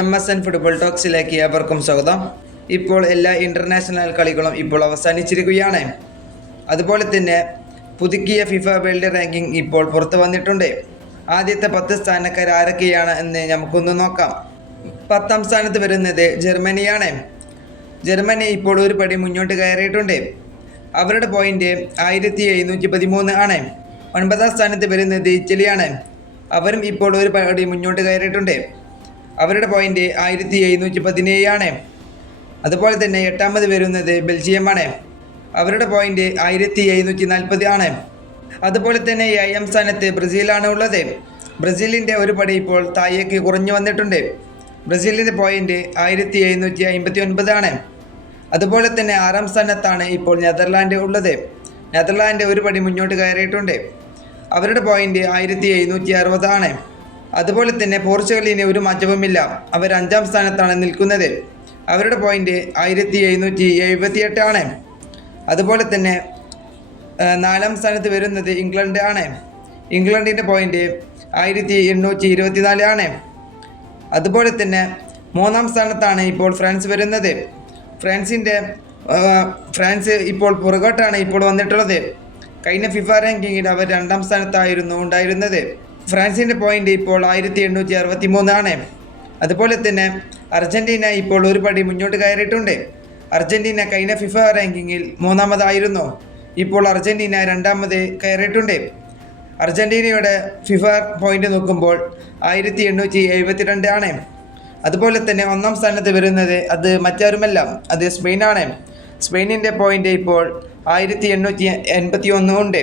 M S N football ടോക്സിലേക്ക് ഏവർക്കും സ്വാഗതം. ഇപ്പോൾ എല്ലാ ഇന്റർനാഷണൽ കളികളും ഇപ്പോൾ അവസാനിച്ചിരിക്കുകയാണ്. അതുപോലെ തന്നെ പുതുക്കിയ ഫിഫ വേൾഡ് റാങ്കിംഗ് ഇപ്പോൾ പുറത്തു വന്നിട്ടുണ്ട്. ആദ്യത്തെ പത്ത് സ്ഥാനക്കാർ ആരൊക്കെയാണ് എന്ന് നമുക്കൊന്ന് നോക്കാം. പത്താം സ്ഥാനത്ത് വരുന്നത് ജർമ്മനിയാണ്. ജർമ്മനി ഇപ്പോൾ ഒരു പടി മുന്നോട്ട് കയറിയിട്ടുണ്ട്. അവരുടെ പോയിന്റ് ആയിരത്തി എഴുന്നൂറ്റി പതിമൂന്ന് ആണ്. ഒൻപതാം സ്ഥാനത്ത് വരുന്നത് ഇറ്റലിയാണ്. അവരും ഇപ്പോൾ ഒരു പടി മുന്നോട്ട് കയറിയിട്ടുണ്ട്. അവരുടെ പോയിന്റ് ആയിരത്തി എഴുന്നൂറ്റി പതിനേഴ് ആണ് അതുപോലെ തന്നെ എട്ടാമത് വരുന്നത് ബെൽജിയമാണ്. അവരുടെ പോയിന്റ് ആയിരത്തി എഴുന്നൂറ്റി നാൽപ്പത് ആണ്. അതുപോലെ തന്നെ ഏഴാം സ്ഥാനത്ത് ബ്രസീലാണ് ഉള്ളത്. ബ്രസീലിന്റെ ഒരു പടി ഇപ്പോൾ താഴേക്ക് കുറഞ്ഞു വന്നിട്ടുണ്ട്. ബ്രസീലിന്റെ പോയിന്റ് ആയിരത്തി എഴുന്നൂറ്റി അമ്പത്തി ഒൻപതാണ് അതുപോലെ തന്നെ ആറാം സ്ഥാനത്താണ് ഇപ്പോൾ നെതർലാൻഡ് ഉള്ളത്. നെതർലാൻഡ് ഒരു പടി മുന്നോട്ട് കയറിയിട്ടുണ്ട്. അവരുടെ പോയിന്റ് ആയിരത്തി എഴുന്നൂറ്റി അറുപതാണ് അതുപോലെ തന്നെ പോർച്ചുഗലിന് ഒരു മാറ്റവുമില്ല. അവർ അഞ്ചാം സ്ഥാനത്താണ് നിൽക്കുന്നത്. അവരുടെ പോയിന്റ് ആയിരത്തി എഴുന്നൂറ്റി എഴുപത്തിയെട്ട് ആണ് അതുപോലെ തന്നെ നാലാം സ്ഥാനത്ത് വരുന്നത് ഇംഗ്ലണ്ട് ആണ്. ഇംഗ്ലണ്ടിന്റെ പോയിന്റ് ആയിരത്തി എണ്ണൂറ്റി ഇരുപത്തിനാല് ആണ്. അതുപോലെ തന്നെ മൂന്നാം സ്ഥാനത്താണ് ഇപ്പോൾ ഫ്രാൻസ് വരുന്നത്. ഫ്രാൻസിന്റെ ഫ്രാൻസ് ഇപ്പോൾ പുറകോട്ടാണ് ഇപ്പോൾ വന്നിട്ടുള്ളത്. കഴിഞ്ഞ ഫിഫ റാങ്കിങ്ങിൽ അവർ രണ്ടാം സ്ഥാനത്തായിരുന്നു ഉണ്ടായിരുന്നത്. ഫ്രാൻസിന്റെ പോയിന്റ് ഇപ്പോൾ ആയിരത്തി എണ്ണൂറ്റി അറുപത്തി മൂന്നാണ് അതുപോലെ തന്നെ അർജന്റീന ഇപ്പോൾ ഒരു പടി മുന്നോട്ട് കയറിയിട്ടുണ്ട്. അർജന്റീന കഴിഞ്ഞ ഫിഫ റാങ്കിങ്ങിൽ മൂന്നാമതായിരുന്നു. ഇപ്പോൾ അർജന്റീന രണ്ടാമത് കയറിയിട്ടുണ്ട്. അർജന്റീനയുടെ ഫിഫ പോയിന്റ് നോക്കുമ്പോൾ ആയിരത്തി എണ്ണൂറ്റി എഴുപത്തിരണ്ട് ആണ് അതുപോലെ തന്നെ ഒന്നാം സ്ഥാനത്ത് വരുന്നത് അത് മറ്റാരുമല്ല അത് സ്പെയിനാണ്. സ്പെയിനിന്റെ പോയിന്റ് ഇപ്പോൾ ആയിരത്തി എണ്ണൂറ്റി എൺപത്തി ഒന്ന് ഉണ്ട്.